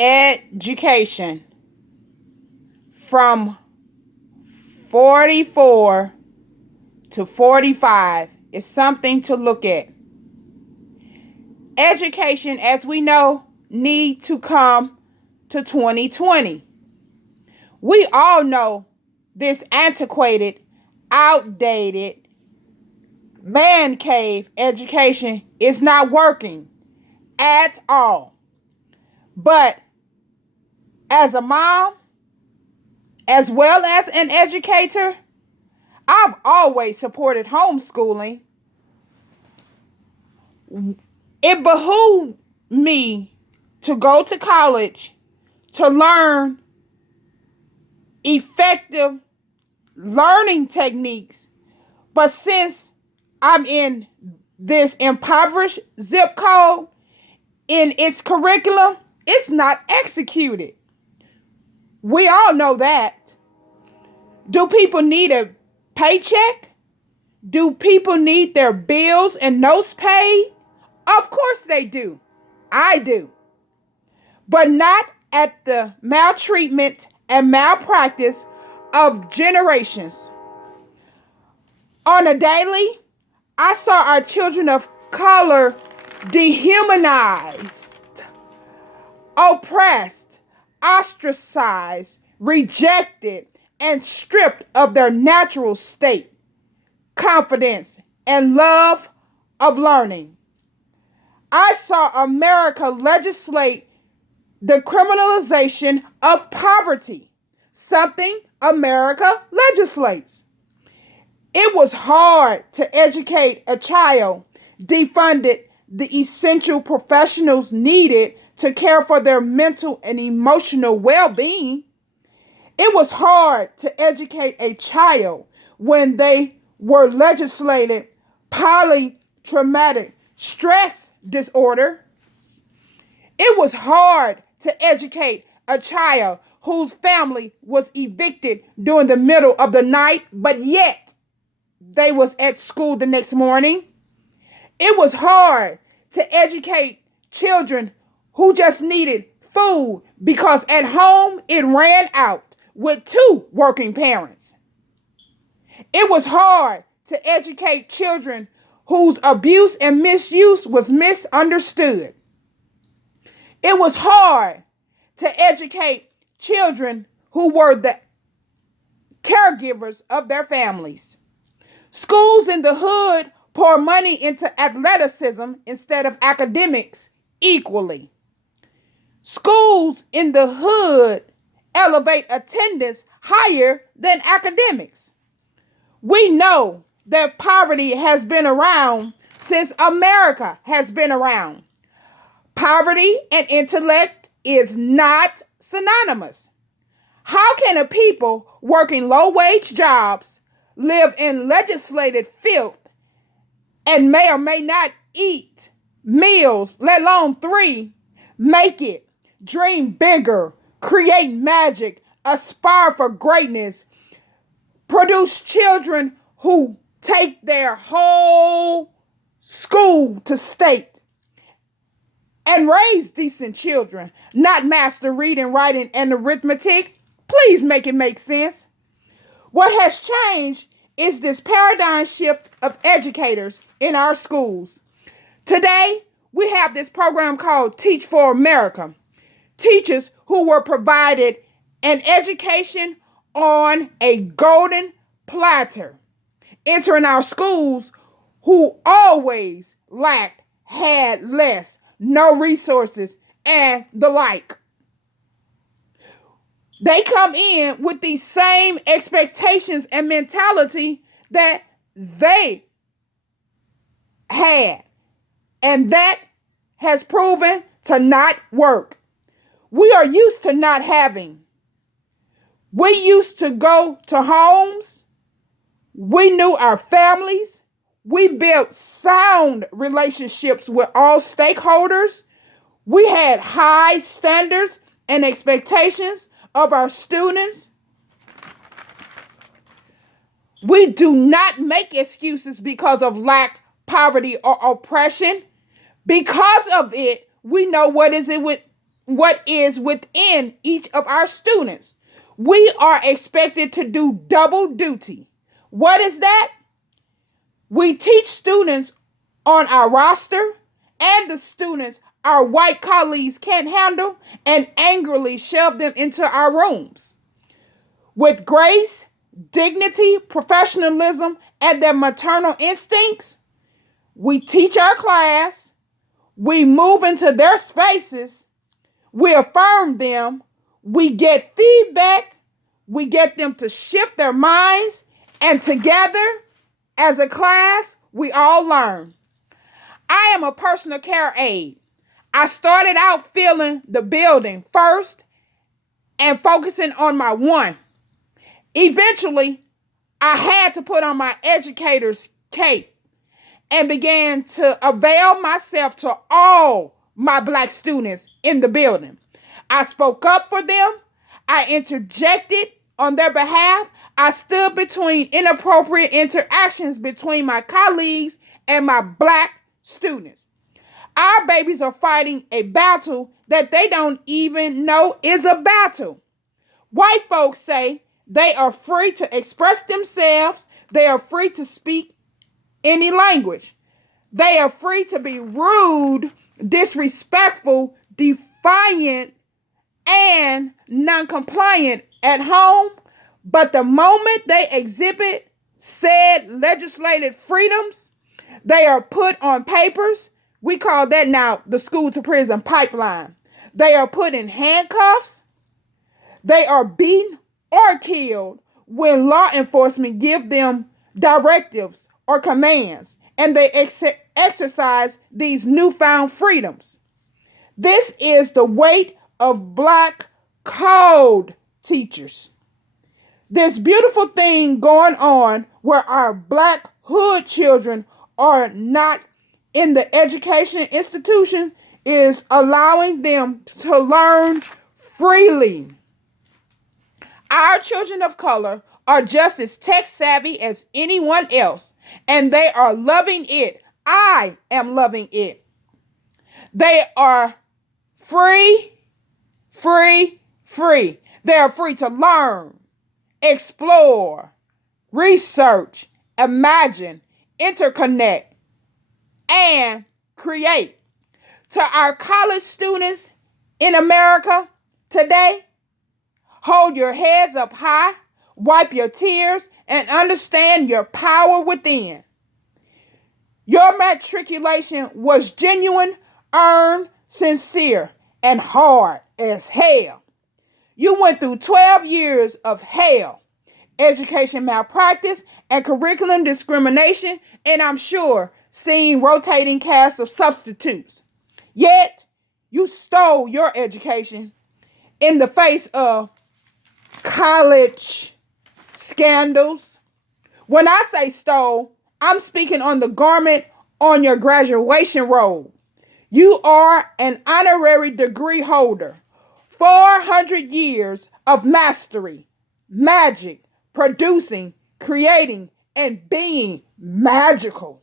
education from 44 to 45 is something to look at. Education, as we know, need to come to 2020. We all know this antiquated, outdated, man cave education is not working at all. But as a mom, as well as an educator, I've always supported homeschooling. It behooved me to go to college to learn effective learning techniques. But since I'm in this impoverished zip code, in its curriculum, it's not executed. We all know that. Do people need a paycheck? Do people need their bills and notes paid? Of course they do. I do. But not at the maltreatment and malpractice of generations. On a daily, I saw our children of color dehumanized, oppressed, ostracized, rejected, and stripped of their natural state, confidence, and love of learning. I saw America legislate the criminalization of poverty, something America legislates. It was hard to educate a child, defunded the essential professionals needed to care for their mental and emotional well-being. It was hard to educate a child when they were legislated polytraumatic stress disorder. It was hard to educate a child whose family was evicted during the middle of the night, but yet they was at school the next morning. It was hard to educate children who just needed food because at home it ran out with two working parents. It was hard to educate children whose abuse and misuse was misunderstood. It was hard to educate children who were the caregivers of their families. Schools in the hood pour money into athleticism instead of academics equally. Schools in the hood elevate attendance higher than academics. We know that poverty has been around since America has been around. Poverty and intellect is not synonymous. How can a people working low-wage jobs live in legislated filth and may or may not eat meals, let alone three, make it, dream bigger, create magic, aspire for greatness, produce children who take their whole school to state, and raise decent children, not master reading, writing, and arithmetic? Please make it make sense. What has changed is this paradigm shift of educators in our schools. Today, we have this program called Teach for America. Teachers who were provided an education on a golden platter, entering our schools who always lacked, had less, no resources, and the like. They come in with these same expectations and mentality that they had, and that has proven to not work. We are used to not having. We used to go to homes. We knew our families. We built sound relationships with all stakeholders. We had high standards and expectations of our students. We do not make excuses because of lack, poverty, or oppression. Because of it, we know what what is within each of our students. We are expected to do double duty. What is that? We teach students on our roster and the students our white colleagues can't handle and angrily shove them into our rooms. With grace, dignity, professionalism, and their maternal instincts, we teach our class, we move into their spaces, we affirm them, we get feedback, we get them to shift their minds, and together, as a class, we all learn. I am a personal care aide. I started out feeling the building first and focusing on my one. Eventually, I had to put on my educator's cape and began to avail myself to all my Black students in the building. I spoke up for them. I interjected on their behalf. I stood between inappropriate interactions between my colleagues and my Black students. Our babies are fighting a battle that they don't even know is a battle. White folks say they are free to express themselves. They are free to speak any language. They are free to be rude, disrespectful, defiant, and non-compliant at home. But the moment they exhibit said legislated freedoms, they are put on papers. We call that now the school to prison pipeline. They are put in handcuffs. They are beaten or killed when law enforcement give them directives or commands, and they exercise these newfound freedoms. This is the weight of Black code teachers. This beautiful thing going on where our Black hood children are not in the education institution is allowing them to learn freely. Our children of color are just as tech savvy as anyone else, and they are loving it. I am loving it. They are free. They are free to learn, explore, research, imagine, interconnect, and create. To our college students in America today, hold your heads up high, wipe your tears, and understand your power within. Your matriculation was genuine, earned, sincere, and hard as hell. You went through 12 years of hell, education malpractice, and curriculum discrimination, and I'm sure seeing rotating casts of substitutes. Yet, you stole your education in the face of college scandals. When I say stole, I'm speaking on the garment on your graduation robe. You are an honorary degree holder. 400 years of mastery, magic, producing, creating, and being magical.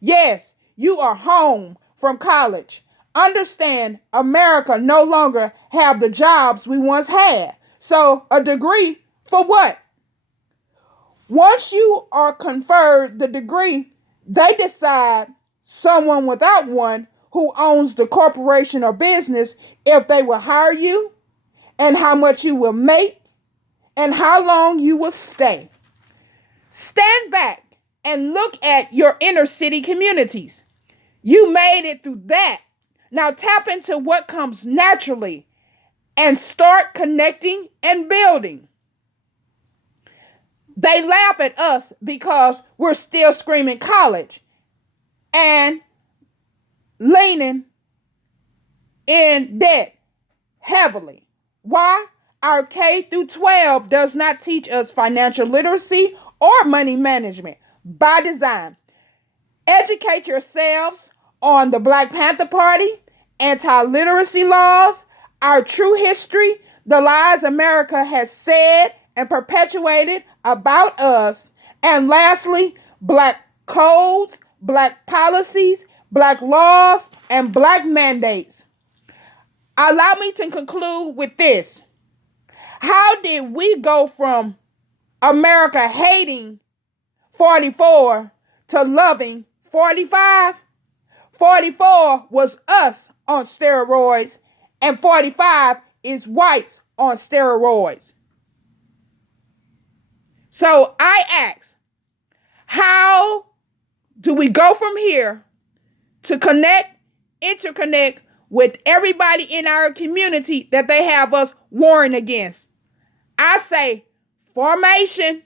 Yes, you are home from college. Understand, America no longer have the jobs we once had. So a degree for what? Once you are conferred the degree, they decide someone without one who owns the corporation or business if they will hire you and how much you will make and how long you will stay. Stand back and look at your inner city communities. You made it through that. Now tap into what comes naturally and start connecting and building. They laugh at us because we're still screaming college and leaning in debt heavily. Why? Our K through 12 does not teach us financial literacy or money management by design. Educate yourselves on the Black Panther Party, anti-literacy laws, our true history, the lies America has said and perpetuated about us, and lastly, Black codes, Black policies, Black laws, and Black mandates. Allow me to conclude with this. How did we go from America hating 44 to loving 45? 44 was us on steroids, and 45 is whites on steroids. So I ask, how do we go from here to interconnect with everybody in our community that they have us warring against? I say formation,